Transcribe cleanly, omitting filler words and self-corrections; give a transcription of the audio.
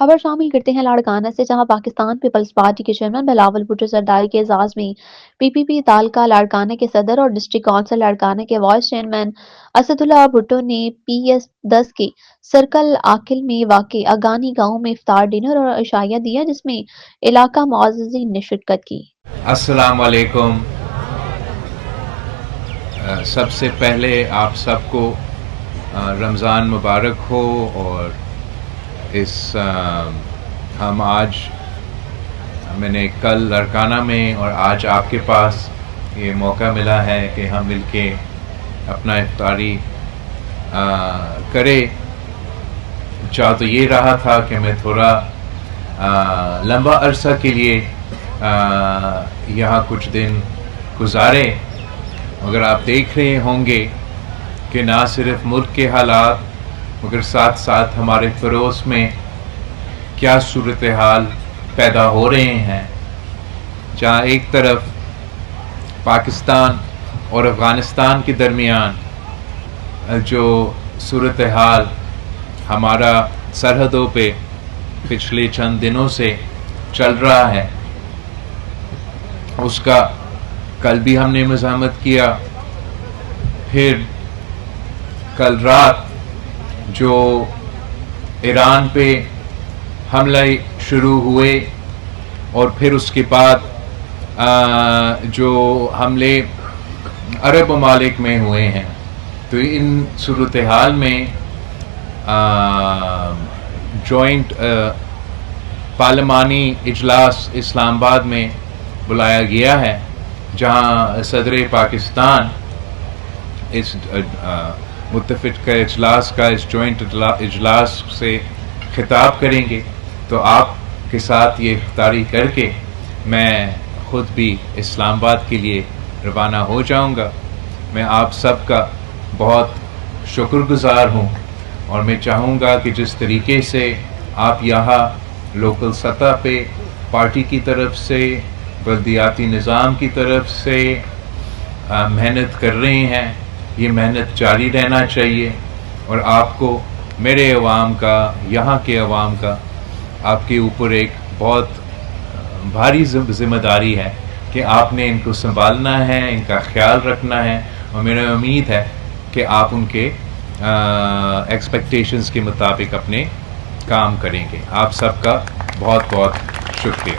خبر شامل کرتے ہیں لاڑکانہ سے، جہاں پاکستان پیپلز پارٹی کے چیئرمین بلاول بھٹو زرداری کے اعزاز میں پی پی پی تعلقہ لاڑکانہ کے صدر اور ڈسٹرکٹ کونسل لاڑکانہ کے وائس چیئرمین اسد اللہ بھٹو نے پی ایس 10 کے سرکل عاقل میں واقع اگانی گاؤں میں افطار ڈنر اور عشائیہ دیا، جس میں علاقہ معززین نے شرکت کی۔ السلام علیکم۔ سب سے پہلے آپ سب کو رمضان مبارک ہو، اور ہم آج میں نے کل لاڑکانہ میں اور آج آپ کے پاس یہ موقع ملا ہے کہ ہم مل کے اپنا افطاری کرے۔ چاہ تو یہ رہا تھا کہ میں تھوڑا لمبا عرصہ کے لیے یہاں کچھ دن گزارے، مگر آپ دیکھ رہے ہوں گے کہ نہ صرف ملک کے حالات مگر ساتھ ساتھ ہمارے پڑوس میں کیا صورتحال پیدا ہو رہے ہیں، جہاں ایک طرف پاکستان اور افغانستان کے درمیان جو صورتحال ہمارا سرحدوں پہ پچھلے چند دنوں سے چل رہا ہے، اس کا کل بھی ہم نے مزاحمت کیا۔ پھر کل رات جو ایران پہ حملے شروع ہوئے، اور پھر اس کے بعد جو حملے عرب ممالک میں ہوئے ہیں، تو ان صورتحال میں جوائنٹ پارلیمانی اجلاس اسلام آباد میں بلایا گیا ہے، جہاں صدر پاکستان اس متفق اجلاس کا، اس جوائنٹ اجلاس سے خطاب کریں گے۔ تو آپ کے ساتھ یہ افطاری کر کے میں خود بھی اسلام آباد کے لیے روانہ ہو جاؤں گا۔ میں آپ سب کا بہت شکر گزار ہوں، اور میں چاہوں گا کہ جس طریقے سے آپ یہاں لوکل سطح پہ پارٹی کی طرف سے، بلدیاتی نظام کی طرف سے محنت کر رہے ہیں، یہ محنت جاری رہنا چاہیے، اور آپ کو میرے عوام کا، یہاں کے عوام کا، آپ کے اوپر ایک بہت بھاری ذمہ داری ہے کہ آپ نے ان کو سنبھالنا ہے، ان کا خیال رکھنا ہے، اور میرا امید ہے کہ آپ ان کے ایکسپیکٹیشنز کے مطابق اپنے کام کریں گے۔ آپ سب کا بہت بہت شکریہ۔